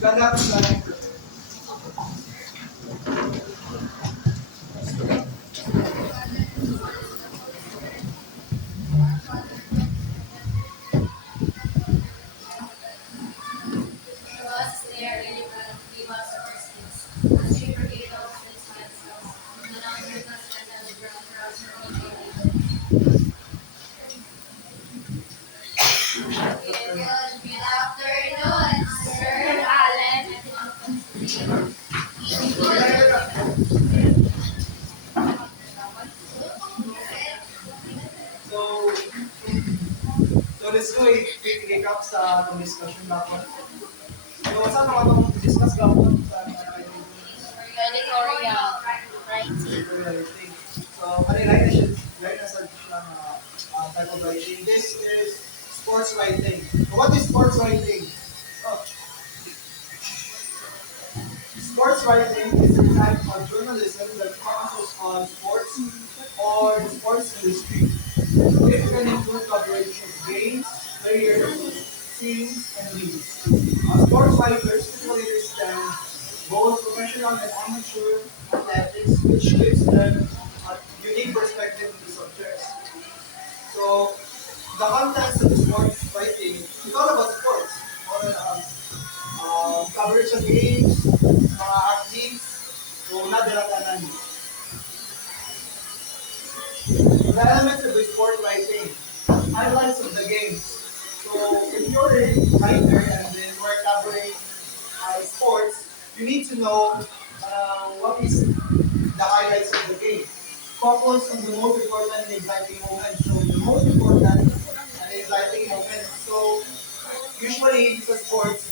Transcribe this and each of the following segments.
Ganda ko lang. Good afternoon, Sir Allen. So, so let's do a quick recap sa itong discussion dapat. So, saan mga itong discuss dapat sa Editorial writing. writing. So, kanina na sa type of writing. This is sports writing. So, what is sports writing? Oh, sports writing is a type of journalism that focuses on sports or the sports industry. It can include coverage of games, players, teams, and leagues. Sports writers typically understand both professional and amateur athletics, which gives them a unique perspective to the subjects. So, the context of sports writing is all about sports, or coverage of games, mga athletes, so nadala tanan. The elements of the sport writing, highlights of the game. So if you're a writer and then we're covering sports, you need to know what is the highlights of the game. Focus on the most important and exciting moments. So the most important and exciting moments. So usually for sports,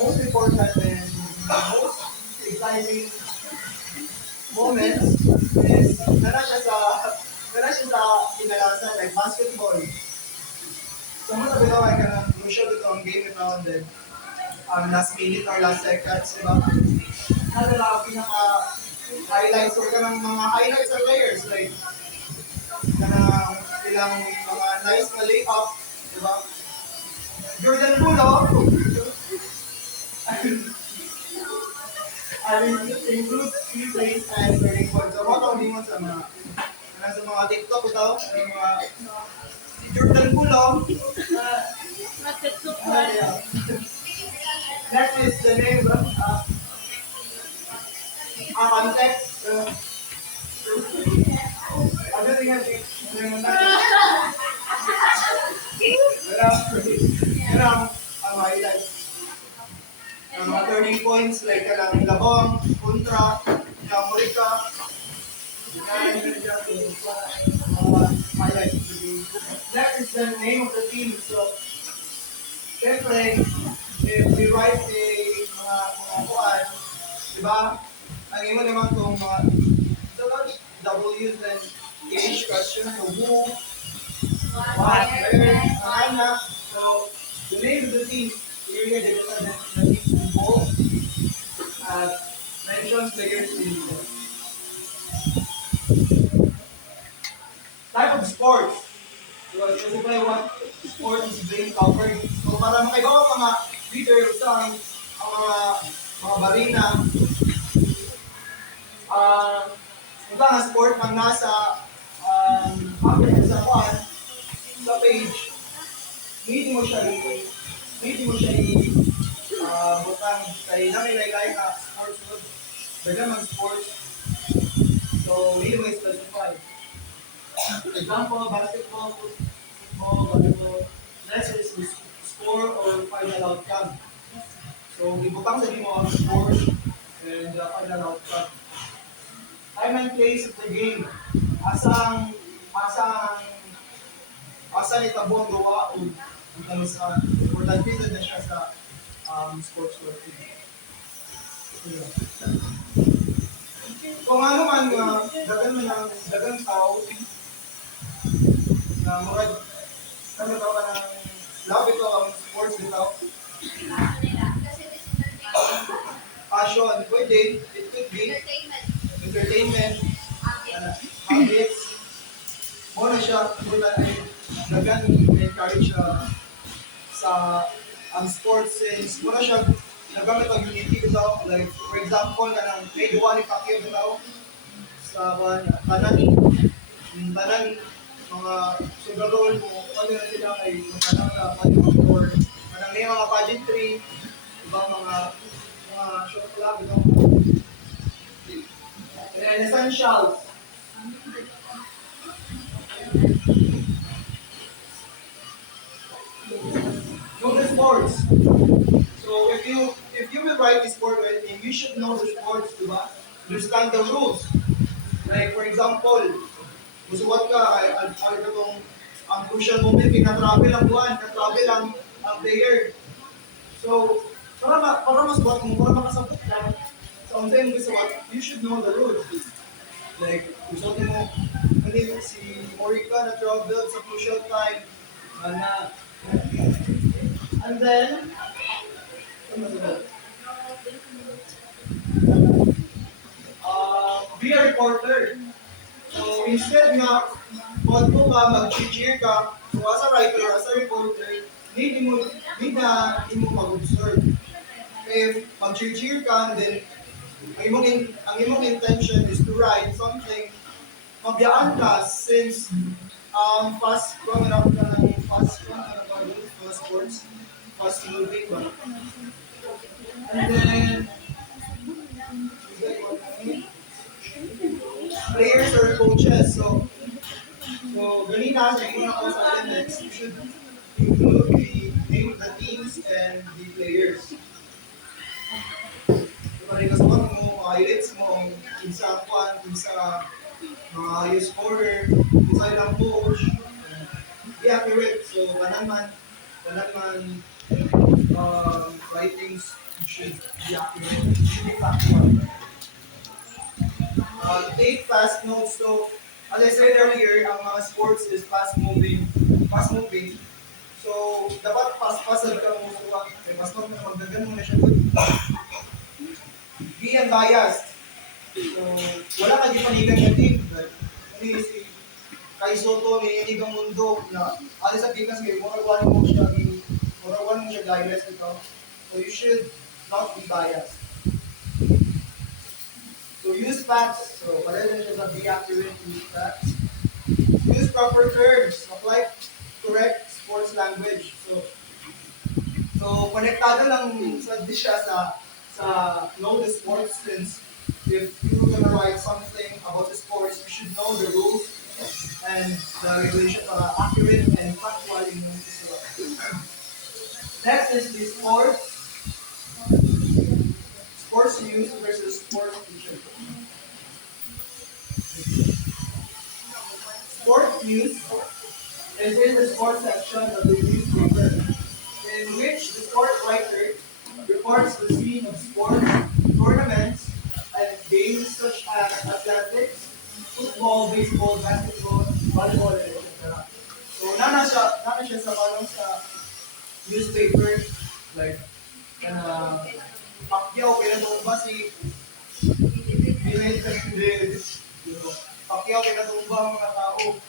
most important and the most exciting moments is nara siya sa kinalasan like basketball. So mo sabi ko ay kanang crucial ito ang game ito and then last minute or last seconds, di ba? Ano lang ang pinaka highlights or kanang mga highlights sa players like kanang ilang mga nice na layup, di ba? Jordan Pulo, I will include three plays and turning points. So, mga hindi mo sa mga TikTok ito, yung mga Jordan Pulong. Yeah. That is the name of context. Ano rin yan? Pero ang highlights. Ang mga turning points like kanang labong, kontra, kamurika, highlights of the game. That is the name of the team. So, siyempre, if we write mga kuan, di ba? Ang imo naman itong mga W's and H question. So, who, what, where, anak. So, the name of the team, area the team's involved, mention players in type of sports. So, specify what sport is being covered. So, para makaibaw ang mga leader sa ang mga barina, ito nga sport ang nasa sa kuan, sa page, hindi mo siya butang kay namilay ka sports club. Bigla mag sports. So, hindi mo specify. Example, basketball, football, volleyball. Next is the score or final outcome. So, ibutang sa mo ang score and the final outcome. Time and place of the game. Asang itabong gawa o ang sa important reason na siya sa sports working. Kung ano man dagang tao na murag kami tao ka ng love ito ang sports bitaw. Passion, pwede, it could be entertainment, habits, muna siya, muna ay dagan encourage sa ang sports since muna siya nagamit ang unity bitaw like for example kanang may duwa ni Pacquiao bitaw sa tanan tanan mga sugarol mo ano na sila kay kanang na or kanang may mga pageantry ibang mga short club bitaw and essentials know the sports. So if you will write the sport right, then you should know the sports, diba? Understand the rules. Like for example, musuwat ka ay itong ang crucial moment kina-travel ang buwan, ka-travel ang player. So para mas buhat mo, para makasabot ka. Something gusto what you should know the rules. Like gusto mo hindi si Morika na travel sa crucial time na and then ano ba? Be a reporter. So instead nga, kung mo ka, mag-cheer ka, so as a writer, as a reporter, need mo mag-observe. If mag-cheer ka, then ang imong intention is to write something, mabiyaan ka since fast growing up ka ng fast sports, fast moving ba? And then, players or coaches. So ganina sa mga ko sa elements, you should include the name of the teams and the players. So pare ka sa mo highlights mo ang kinsa kwan, kinsa mga high scorer, kinsa ilang coach. Be accurate. So kanan man writings should be accurate, should be factual. Take fast notes. So, as I said earlier, ang mga sports is fast moving. Fast moving. So, dapat fast-fast ka mo sa may mas magdagan mo na siya. Be unbiased. So, wala ka di panigang yung team. Like, si Kai Soto, may inigang mundo na alis sa Pikas ngayon, murawan mo siya biased ito. So, you should not be biased. So use facts. So pala na siya sa be accurate, use facts. Use proper terms. Apply correct sports language. So konektado lang siya sa know the sports since if you're gonna write something about the sports, you should know the rules and the regulation para accurate and factual in yung sila. Next is the sports use versus sports teacher. Sport news is in the sports section of the newspaper, in which the sport writer reports the scene of sports, tournaments, and games such as athletics, football, baseball, basketball, volleyball, etc. So, nana siya sa newspaper, like, Pacquiao, pinatumba si Pacquiao, pinatumba ang mga tao.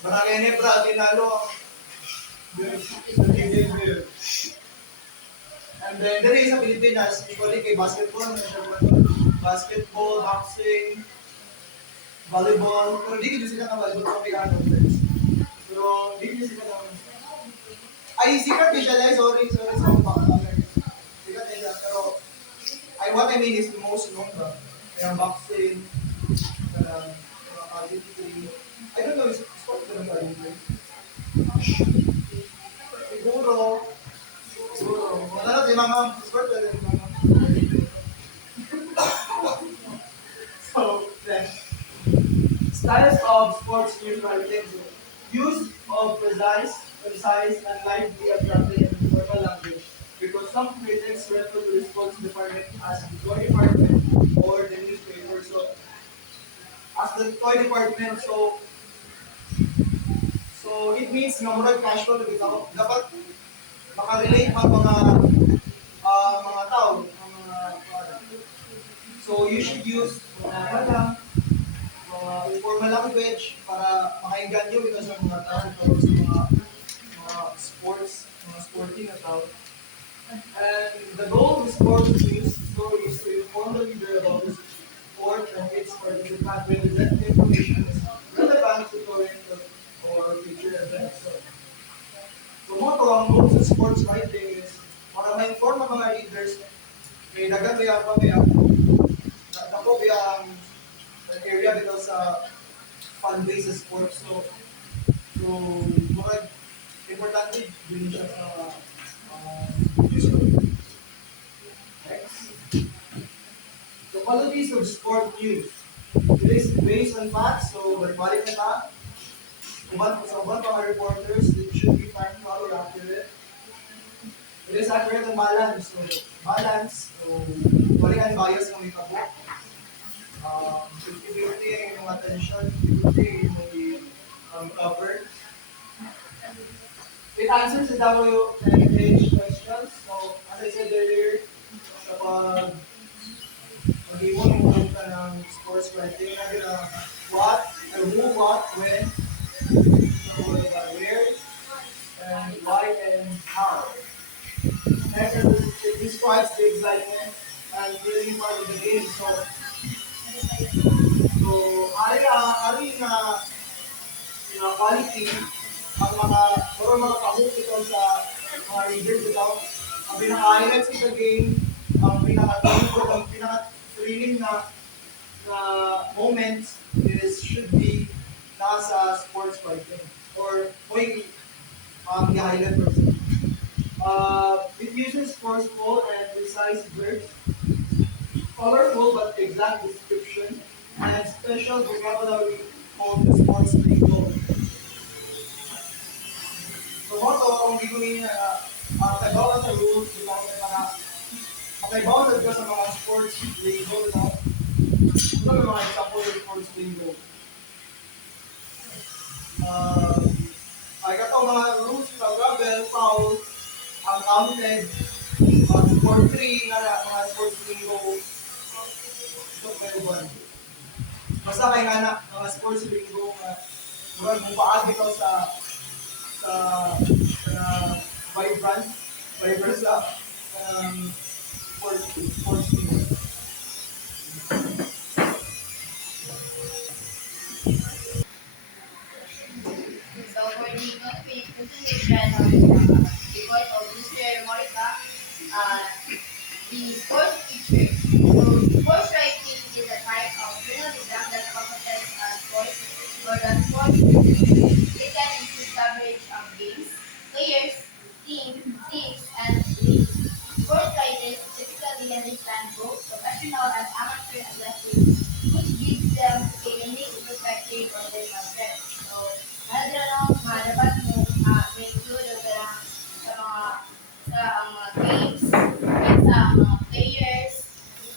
Barangay Nebra, tinalo ang and then, dali sa Pilipinas, usually kay basketball, boxing, volleyball, pero di ko sila ng volleyball, pero di ko sila ng ay, sikat din siya, sorry sa mga sikat din siya, pero what I mean is the most known ba? Kaya boxing, mga pageantry, I don't know, is sport ka ng pageantry? Siguro, wala natin mga sport ka rin mga so, then, styles of sports news writing. Use of precise, and lively, attractive, and informal language. Because some critics refer to the sports department as the toy department or the newspaper. So, as the toy department, so it means nga murag casual bitaw. Dapat makarelate pa mga tao, so you should use wala, informal language para makaingan nyo because ng mga tao tawag sa mga sports, mga sporting na tao. And the goal of the sports news so is to inform the reader about the sport and its participant when that information is relevant to current or future events. So motto ang goal sa sports writing is para ma-inform ang mga readers kay dagan kaya pa kaya dako kaya ang area because sa fan-based sports. So mga importante din siya sa news. Next. The qualities of sport news. It is based on facts, so balik na ta. Sa uban mga reporters, it should be factual or accurate. It is accurate and balanced. So balance, so balikan bias ng itabo. 50-50 yung attention, 50-50 yung cover. It answers the WNH questions. So, as I said earlier, kapag mag-iwan yung group ka ng sports writing, natin ang what, who, what, when, so where, and why, and how. Next, it describes the excitement and feeling part of the game. So ari na quality ang mga pahukit sa mga readers ito. Ang pinaka-highlights sa game, ang pinaka-thrilling na moments should be nasa sports writing or i-highlight person. It uses forceful and precise words, colorful but exact description, and special vocabulary called the sports lingo. So motto, kung gagawin niya tagawa sa rules, tagawa sa mga sports lingo, ito may mga example ng sports lingo. Ay kato mga rules sa gravel, foul, uncounted, sport 3 nga mga sports lingo, ito kayo ba? Basta kay nga mga sports lingo murag kung paagi ito sa vibrant sa sports lingo. So for the presentation of the report of Mr. Morita, the sports feature. So sports writing is a type of journalism that focuses on sports or the sports. It can include coverage of games, players, teams, and leagues. Sports writers typically understand both professional and amateur athletes, which gives them a unique perspective on their subject. So, dapat mo include sa mga games, at sa mga players,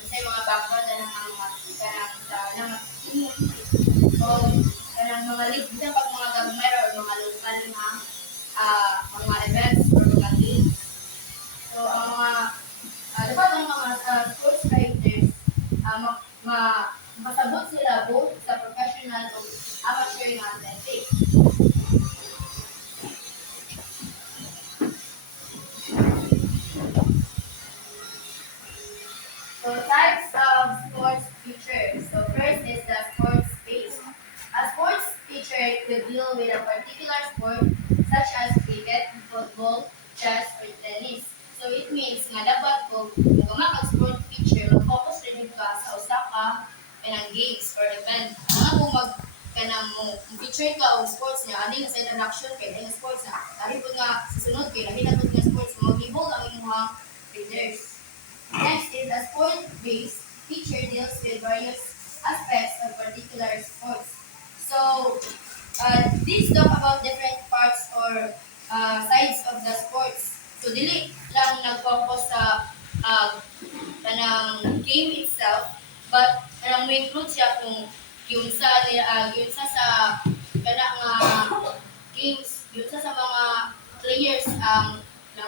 sa mga background na ng mga team, o kanang mga league, sa pag mga gagmay or mga local na mga events or mga games. So, ang mga dapat ang mga sports writers masabot sila both sa professional o amateur na athletics. So types of sports features. So first is the sports space. A sports feature could deal with a particular sport such as cricket, football, chess, or tennis. So it means nga dapat kung gumawa kang sport feature, mag-focus rin ka sa usa ka kanang games or event. Nga kung kanang mo feature ka o sports niya, ani na sa introduction kay ang sports na. Dahil po nga susunod kay lahi na po nga sports mo, mag-evolve ang inyong readers. Next is a sport-based feature deals with various aspects of particular sports. So, these talk about different parts or sides of the sports. So, dili lang nag-focus sa game itself, but may include siya kung yung sa games, yung sa mga players ng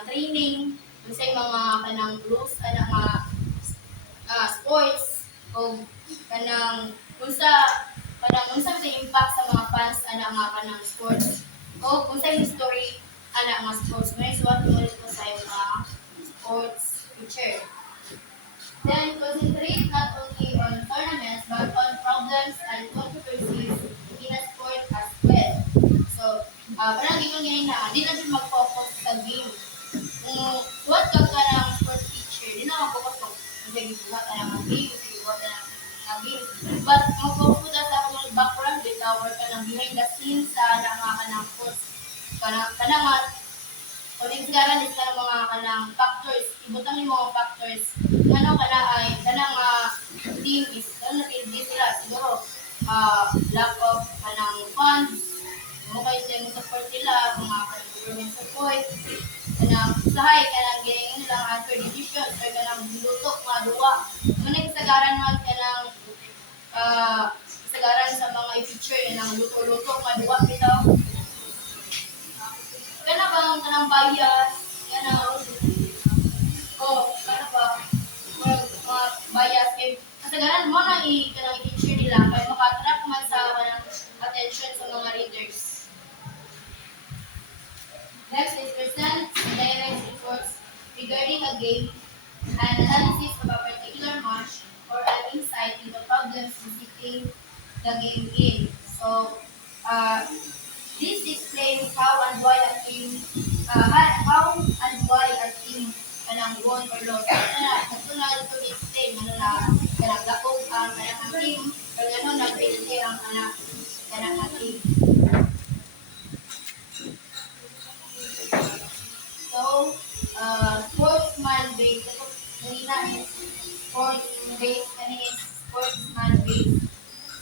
training, yung sa mga kanang rules mga sports o kanang kung sa kanang unsa sa impact sa mga fans ana nga kanang sports o unsa history ana nga sports may suwat mo ito sa mga sports feature. Then concentrate not only on tournaments but on problems and controversies in a sport as well. So, parang gingon ganyan na, di na din mag-focus sa game. Kung what ka ka ng sports teacher, di na mag-focus kung sige buhat ka ng game, sige buhat ka ng game. But mag-focus ka sa akong background, bitaw ka ng behind the scenes sa nga ng sports. Kana nga kung sigaran is ka mga kanang factors, ibutang ni mga factors. Ano kana ay kanang team is ano na sila siguro lack of kanang funds, mo kayo sa mga support nila, mga kanang government support, kanang sahay kanang ginayin lang answer decisions or kanang lutok mga duwa. Muna kasagaran man kanang kasagaran sa mga i-feature ng luto-luto mga duwa bitaw. Kana bang kanang bias, kanang kana ba mga bias kay kasagaran mo na kanang i-feature nila kay maka-attract man sa kanang attention sa mga readers. Next is present direct reports regarding a game, an analysis of a particular match, or an insight into problems visiting the game in. So, this explains how and why a team, how and why a team kanang won or lost. Ito na ito explain ano na kanang lakog ang kanang team or ano nagpili ang kanang team. So, sportsman-based. Ito, kanina is sports-based, kanina is sportsman-based.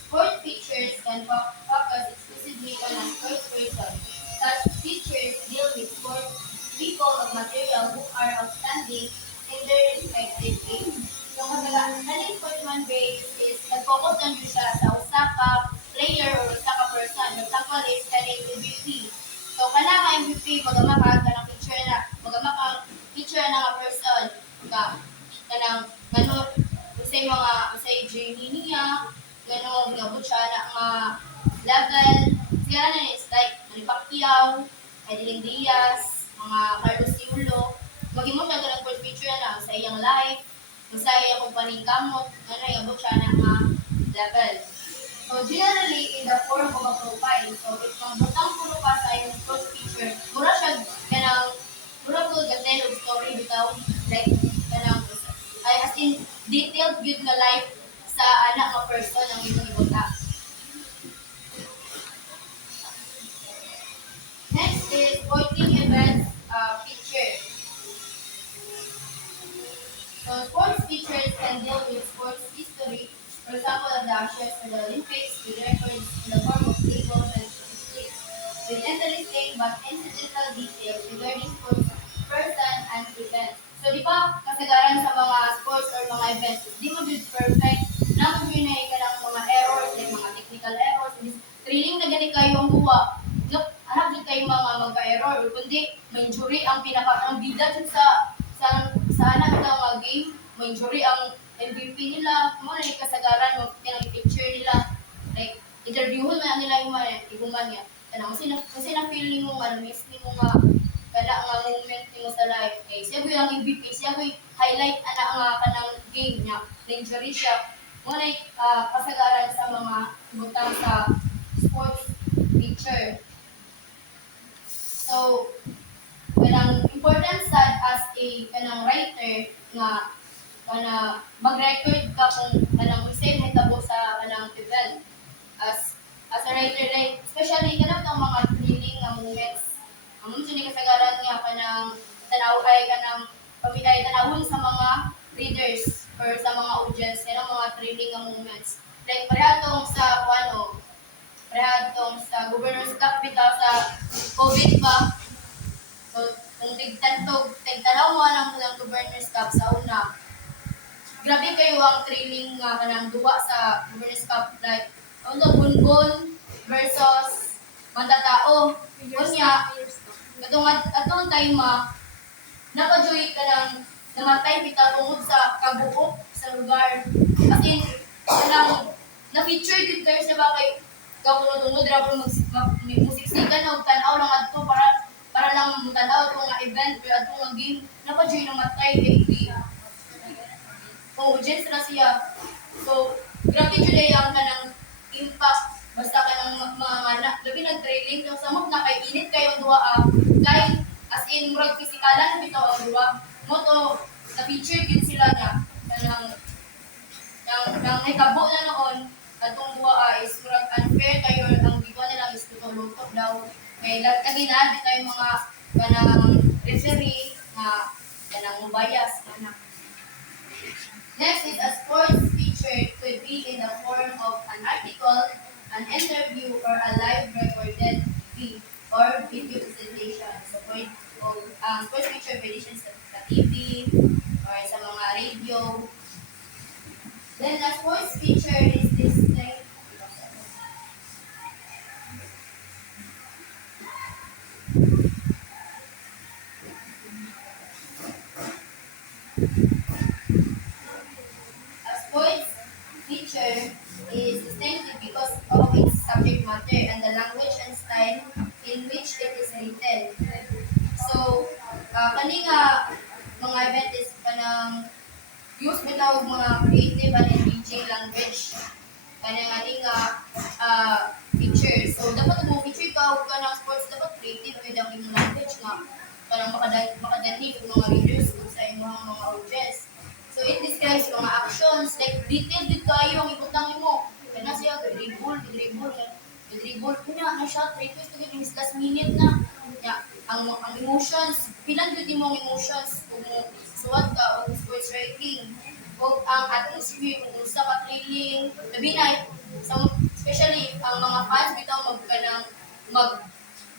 Sport features can focus exclusively on a sports person. Such features deal with sports people of material who are outstanding in their respective games. So, kanina sportsman-based is nag-focus lang yun siya sa usa player or usa person. For example, is kanina MVP. So, kana MVP, magamaka ka ng picture na, magamaka picture na nga person, kanang, usay Jamie niya, gabot siya na level, sigara na is like, Pacquiao, Ediling Diaz, mga Carlos Siulo, magimo siya ganang first picture na, sa iyang life, sa iyang kumpaning kamot, gabot siya na level. So generally, in the form of a profile. So if magbutang puro ka sa yung first picture, mura siya mura ko ganda story bitaw, like kanang ay as in detailed good na life sa anak nga person ang itong ibuta. Next is sporting events picture. So sports features can deal with sports history. For example, the Ashes or the Olympics with records in the form of tables and statistics, with interesting but incidental details regarding sports, person, and events. So, di ba, kasagaran sa mga sports or mga events, di mo din perfect. Naman yun na ka ng mga errors, like mga technical errors. Thrilling na gani kayo ang buwa. Look, hanap din kayo mga magka-error. Kundi, may injury ang ang bida dun sa anak ng mga game. May injury ang MVP nila, mo na kasagaran mo i-picture nila. Like interviewon man nila yung mga iguman niya. Kana kasi na feeling mo miss ni mo nga kana nga moment nimo sa life. Eh siya gyud ang MVP, siya gyud highlight ana nga kanang game niya. Injury siya. Mo na kasagaran sa mga butang sa sports picture. So, kanang important sad as a kanang writer nga kana mag-record ka kung kanang save hitabo sa kanang event as a writer, like especially kanang tong mga thrilling nga moments amon sini kasagaran nga kanang tanaw ay kanang pamilya tanawon sa mga readers or sa mga audience kanang mga thrilling nga moments like parehadtong sa parehadtong sa Governor's Cup bitaw sa COVID pa. So kung tigtanaw mo ang Governor's Cup sa una, grabe kayo ang training nga kanang duwa sa Governor's Cup, like Bunbon versus Mandatao. Kunya, atong time napajoy ka ng namatay bitaw tungod sa kabuok sa lugar. As in, kanang na-feature dito kayo sa mga kay tungod ra ko musiksikan og tan-aw lang adto para lang tan-aw ko nga event pero adto nga game napadyoy namatay kay di audience na siya. So, grabe jud ay ang kanang impact basta kanang mga mana. Labi nag-trailing so samot na kay init kayo duha kay as in murag pisikalan bitaw ang duha. Mo to na-feature gid sila niya kanang nang nakabo na noon atong duha is murag unfair kayo ang gikuha nila is luto daw kay lagi na di tayo mga kanang referee nga kanang bias kana. Next is a sports feature could be in the form of an article, an interview, or a live recorded TV or video presentation. So, sports feature pwede siya sa TV or sa mga radio. Then, the sports feature is this thing. A sports feature is distinctive because of its subject matter and the language and style in which it is written. So, kani nga mga event is kanang use bitaw mga creative and engaging language kanang ani nga feature. So, dapat mo feature ka og kanang sports dapat creative with ang imong language nga kanang makadani og mga readers ug sa imong mga audience. So it describes mga actions, like detailed dito kayo ang ibutang mo. Kaya siya, dribble, kunya, na-shot, right to get in last minute na. Ya, ang emotions, pilan yun mong emotions kung suwat ka o sports writing. O ang atmosphere, kung usa ka thrilling, labi na, especially ang mga fans bitaw mag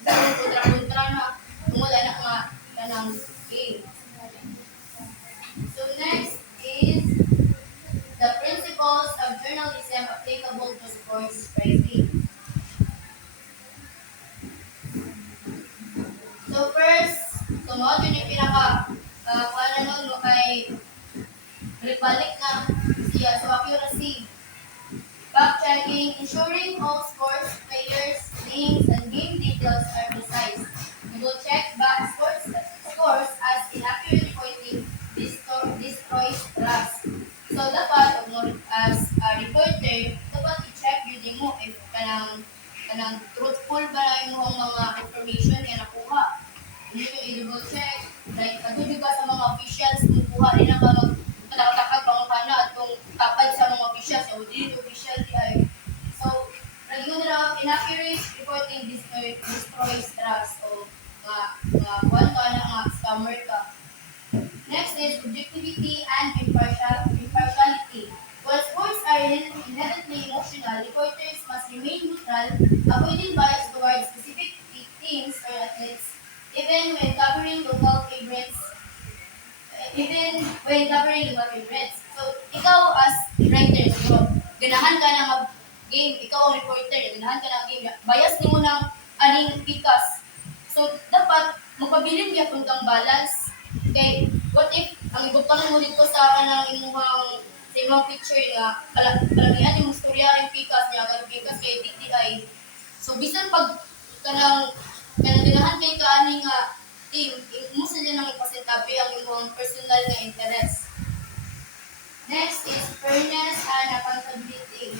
kontra-kontra na, wala na nga kanang game. So next is the principles of journalism applicable to sports writing. So first, sunod yun yung paano nun, no, kay balik na siya. So accuracy, fact-checking, ensuring all sports players, names, and game details are precise. We will check back sports scores as inaccurate reporting destroys trust. So dapat as a reporter, dapat i-check yun mo if kanang truthful ba na yung mga information na nakuha. Hindi nyo i-double check. Like, ato ka sa mga officials, kung kuha rin ang mga magtakag pangkana at kung tapad sa mga officials, so hindi official di ay. So, lagi mo nila inaccurate reporting destroys trust. So, kuhan ka na nga scammer ka. Next is objectivity and impartiality. While sports are inherently emotional, reporters must remain neutral, avoiding bias towards specific teams or athletes, even when covering local favorites. So, ikaw as writer, so, ganahan ka na mag-game, ikaw ang reporter, ganahan ka na game, bias ni mo ng aning pikas. So, dapat magpabilin ka kung kang balance. Kay, what if, ang ibutang mo dito sa kanang imong picture nga, palagian yung storya rin pikas niya, ang pikas kay DTI. So, bisan pag kanang ganahan kay kaani nga team, mo sila nang ipasentabi ang imong personal nga interest. Next is fairness and accountability.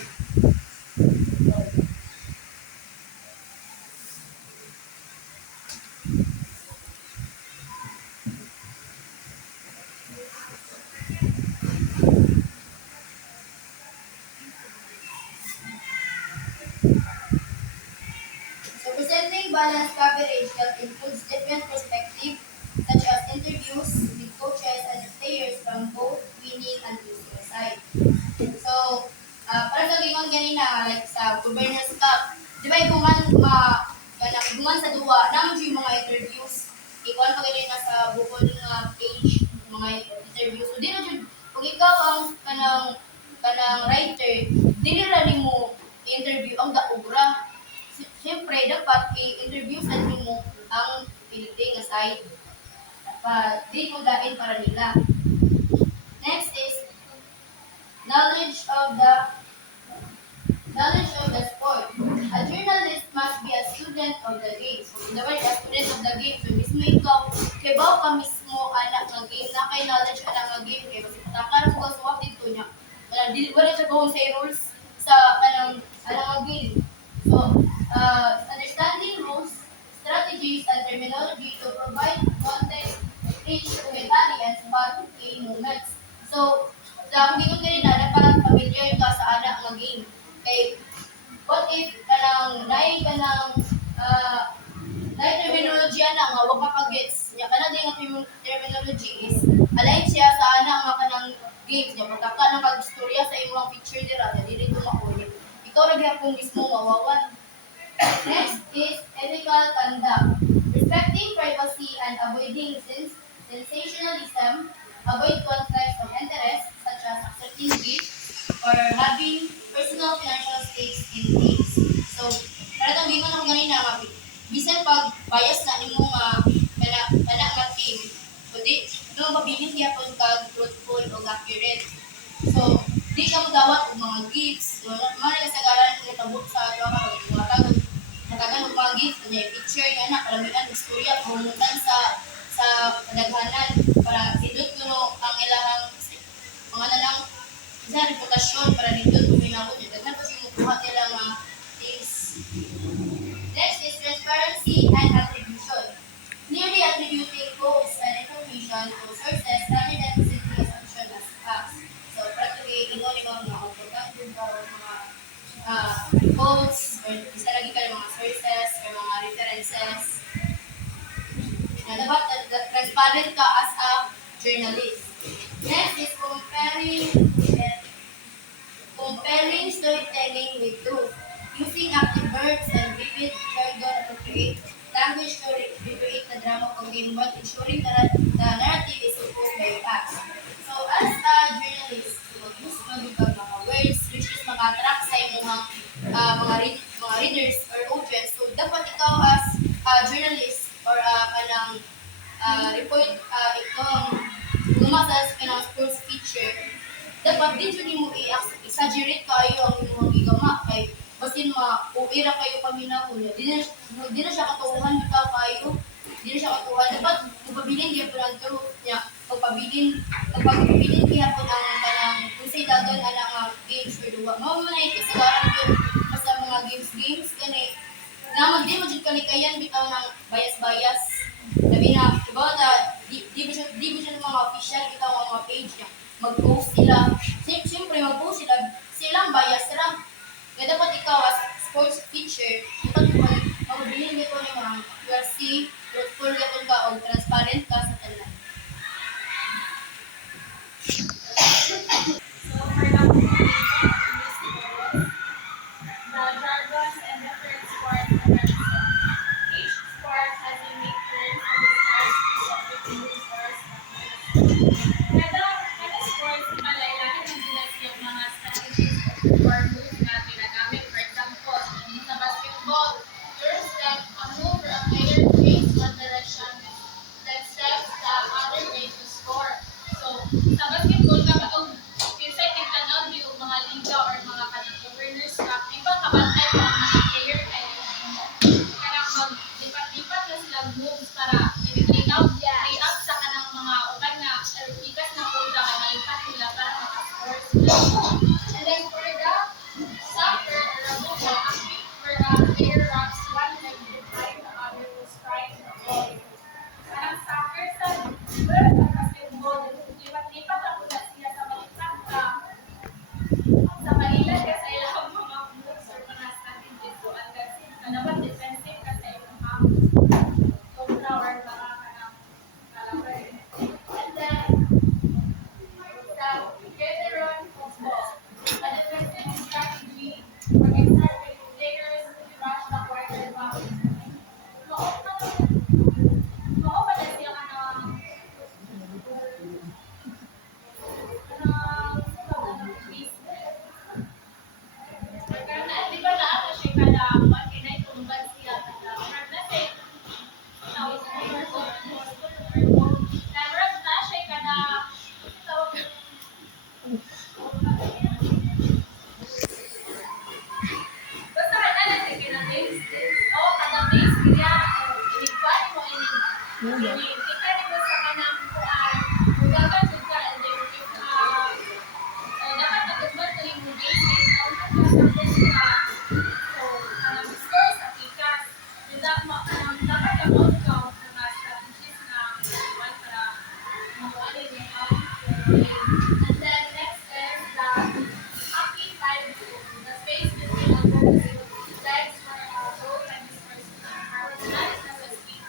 So presenting balanced coverage that includes different perspectives, such as interviews with coaches and players from both winning and losing side. So, para sa gingon ganina, like sa Governor's Cup, di ba iguman sa duwa, naman yung mga interviews, ikuan pa ganina sa bukod nga page, mga interviews. So, di na dyan, kung ikaw ang kanang writer, di na rin mo interview ang daubra. Siyempre, dapat i-interview sa mo ang building nga side. Di mo dain para nila. Next is knowledge of the knowledge of the sport. A journalist must be a student of the game. So, in the word, a student of the game. So, mismo ikaw, kibaw ka mismo anak ng game, na kay knowledge anak ng game, kaya kasi takara mo kasuwap dito niya. Wala siya gawin sa rules sa anang game. So, understanding rules, strategies, and terminology to provide context, teach commentary, and spot key moments. So, sa kung hindi ko rin na dapat familiar ka sa anak ng game. Kay, what if kanang terminology ana nga wag ka gets nya kana din ang terminology is align siya sa ana nga kanang games nya pagka nang kagistorya sa imong picture dira dili to makulit ikaw ra gyapon mismo mawawan. Next is ethical conduct. Respecting privacy and avoiding sensationalism, avoid conflicts of interest such as accepting gifts or having personal financial stakes in things. So, para itong gingon ako ganina, bisan pag bias na nimo nga kana nga team, kundi no mabilis gyapon kag truthful o accurate. So, di ka magawat og mga gifts, no, mga kasagaran nga tabok sa ato ka mga natagan og mga gifts, kanya picture nga na kalamitan istorya pumutan sa kadaghanan para dindot kuno ang ilahang mga nalang sa reputasyon para dindot kung pinabot niya. Daghan pa siya mukuha nila mga things. Next is transparency and attribution. Clearly attributing quotes and information to sources rather than presenting assumption as facts. So, practically, ingon ibang mga importante ka o mga quotes or isa lagi ka ng mga sources or mga references na dapat transparent ka as a journalist. Next is comparing storytelling with truth. Using active verbs and vivid jargon to create language to recreate the drama of game but ensuring that the narrative is supposed by facts. So as a journalist, mag-use mo yung mga words which is maka-attract sa imong mga readers or audience. So dapat ikaw as a journalist or kanang report itong gumasa sa kanang sports feature, dapat din yun mo i-exaggerate kayo ang inyong gigama kay basin uira kayo paminahon di na siya katuhan bitaw kayo di na siya katuhan dapat magpabilin gyud ang truth niya pagpabilin gyapon ang kanang unsay dagan ana nga games or duwa mao man ay kasagaran gyud basta mga games kani na magdi mo jud kalikayan bitaw ng bias labi na iba na di ba siya ng mga official bitaw ang mga page niya mag-post sila siyempre mag-post silang bias sila. Kaya dapat ikaw as sports teacher, dapat magbilin dito ng mga URC, truthful dito ka o transparent ka sa tanan. So for the jargons and different sport conventions. Each sport has unique terms and describes specific moves or kada sport malay-lahi ng ginasiyang mga strategies or moves na ginagamit. For example, sa basketball, first step, a move or a player takes one direction, then steps the other way to score. So, sa basketball, kapag kinsa tigtanaw yung mga liga or mga governors cup, iba kabantay mo ang mga player ay kanang mag-lipat-lipat na silang moves para i-up sa kanang mga uban na ikas na kulda kay malipat nila para makascore sila. And then for the soccer or a football, a kick where a player wraps one leg behind the other to strike the ball. Kanang soccer sa basketball, lipat-lipat ako na siya sa malipat sa malilat ka sa ilang mga moves or mga strategies. So, ang dapat defensive ka sa ilang half. Kontra or mga kanang kalaban. And then, sa veteran football, a defensive strategy for example, players rush the quarterback. Mao pa na siya kanang karena di ba na ano siya kada one kinay tulugan siya kada murag na say tawag sa murag na siya kada tawag Ya, ikuan mo ini kita nito sa kanang kuan. Dapat ka and then dapat matugmad ko yung games kay count ka sa so kanang score sa pikas. Dapat ka count mga strategies na kuan para makuha yung And then next is the hockey five zone. The space between the goals legs for a goal and this person. That is the speed.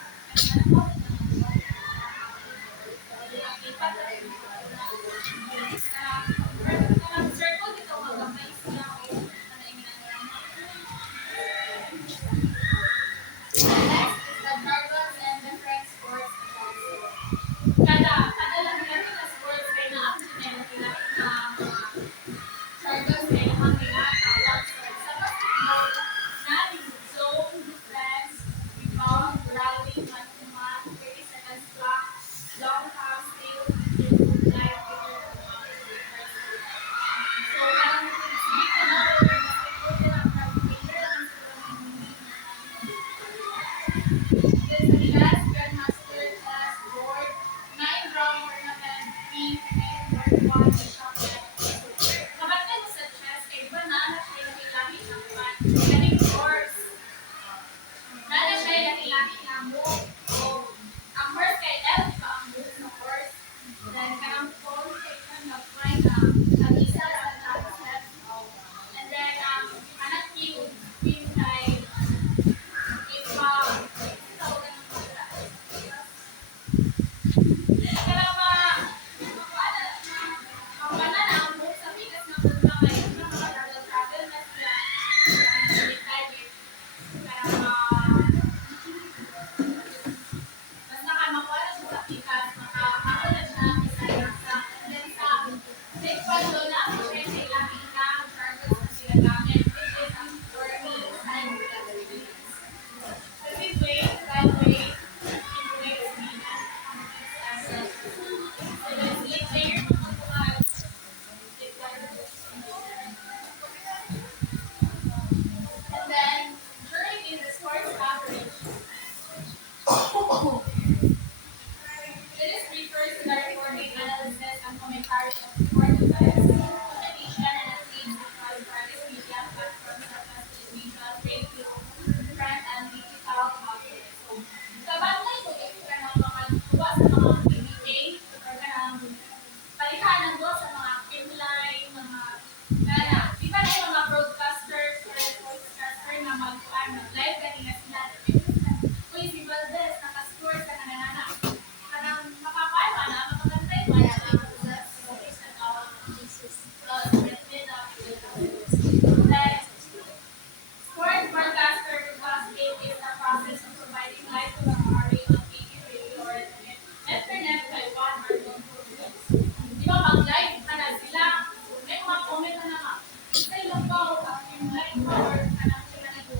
Circle dito magkamay siya o ano yung ginagawa. Next is the jargons and different sports also. Kada lang natin na sports kay na accident nila na mga chargers kay na mga tawag sa basketball natin zone, defense, rebound, rally, man-to-man, 30 seconds clock, long pass, steal, live, figure, so, ang sige ko na basketball nila ang player ang This is the last grandmaster class board. 9 round tournament, 3 shot. Kapag mo sa chess, kay ba na siya yung ilamit ng pan? Galing course. Nana siya yung ilamit ng move. O, ang first kay L, di ba ang move ng course? Then, kanang phone, kay ka na-find ang isa sa top step. And then, anak Q, Q kay, if, tawagan ng mga Kaya ba, ang banana, ang move sa bigas ng pagkamay, yung mga travel na sila, target. Kaya basta ka makuha na siya sa bigas, ako na siya, isaya sa, and then sa, next one doon na, ako siya sa ilamig na, charges na sila gamit, which is ang burning time reduction. Kasi wait, by way, incorrect speed, and so then, sleep layer mo magkuhan. And then during in the sports coverage, It is refers to the recording, analysis, and commentary of sport events, competition, and athletes across various media platforms such as television, radio, print, and digital outlets. So, kapag may ito ka ng mga tuwa sa mga PBA, or ka ng palihan ng doon sa mga film line, mga kaya, di ba na yung mga broadcasters or sportscaster na mag-live kanina sila, uy, si Valdez, nakascore ka na nanana. Kanang makapaano na, makakantay mo na, like, sport broadcaster broadcasting is the process of providing live to an array of TV, radio, or internet by one or multiple means. Di ba, mag-live ka na sila, may mga comment na naman, isa yung ba, yung live power, kanang sila na go.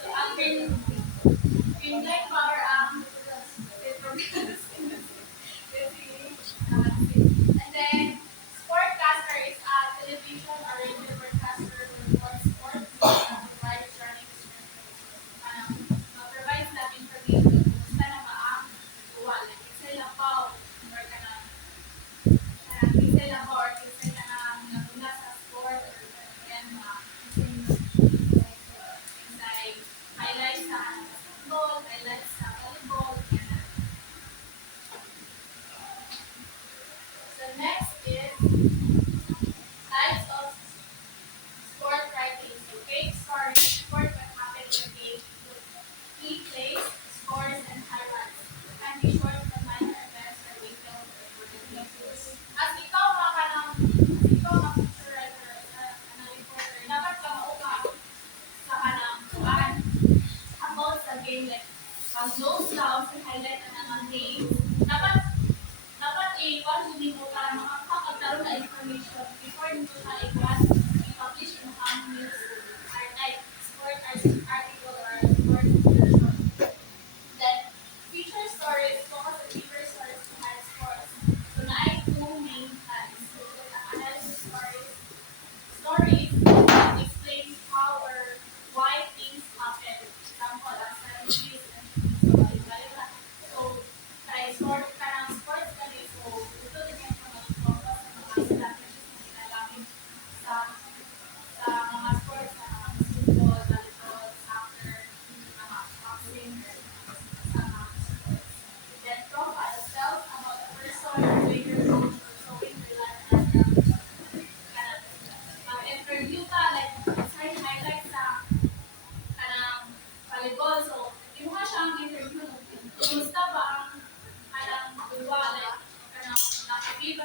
So, ang pin live power ang and then sportcaster is a television or radio broadcaster who reports sport news and provides running provides that information kung saan na ba ang uwan. Like, isa lang pa, or ka na, isa lang pa, or isa ka na nagula sa sport, or yan, like, highlights sa basketball, highlights sa volleyball, yan. So next is types of sport writing. So game stories, sport what happened in the game, key plays, scores, and highlights. Can be short from minor events or detailed or important news. As ikaw picture writer, na reporter, dapat ka mauka sa kanang kuan about sa game like pag notes lang sa highlight na mga games. Dapat i-kuan mo para makakapagkaroon na information before nito sa ikuan i-publish mo ang news or like sport article or sport version. Then feature stories, focus on feature stories behind sports. So na ay two main types. So the analysis stories that explain how or why things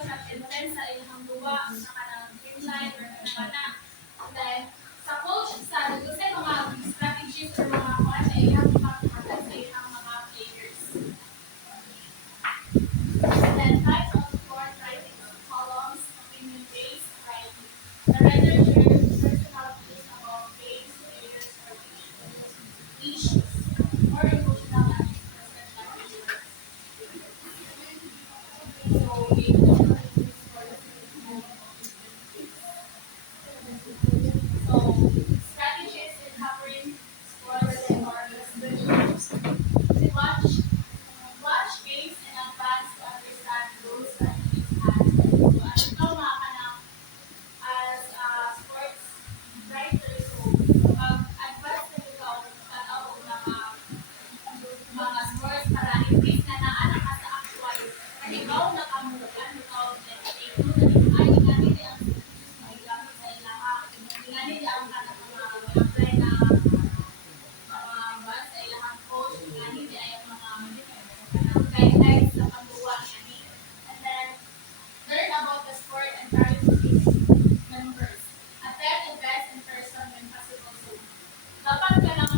nag-invent sa ilang duwa sa kanang green line or kanang and then sa coach sa dugay mga strategies or mga kuan ay ilang makakatag sa ilang mga players. And then types of sport writing columns, opinion-based writing. The writer shares personal views about games, players, or issues, or emotional and expressive language. So, strategies in covering sports or strategies. Watch games in advance to understand rules and use hands. So, ano ito mga kanang as sports writer, so mag-advance na ikaw tanaw mga sports para in case na naana ka sa actual and ikaw nakamugan ikaw take note na ay ingani di ang magigamit sa ilaha ingani di ang kanang mga apply na mga ba sa ilahang coach ingani di ay ang mga guidelines sa pagbuwa ingani and then learn about the sport and try to teach members attend events in person when possible so dapat ka lang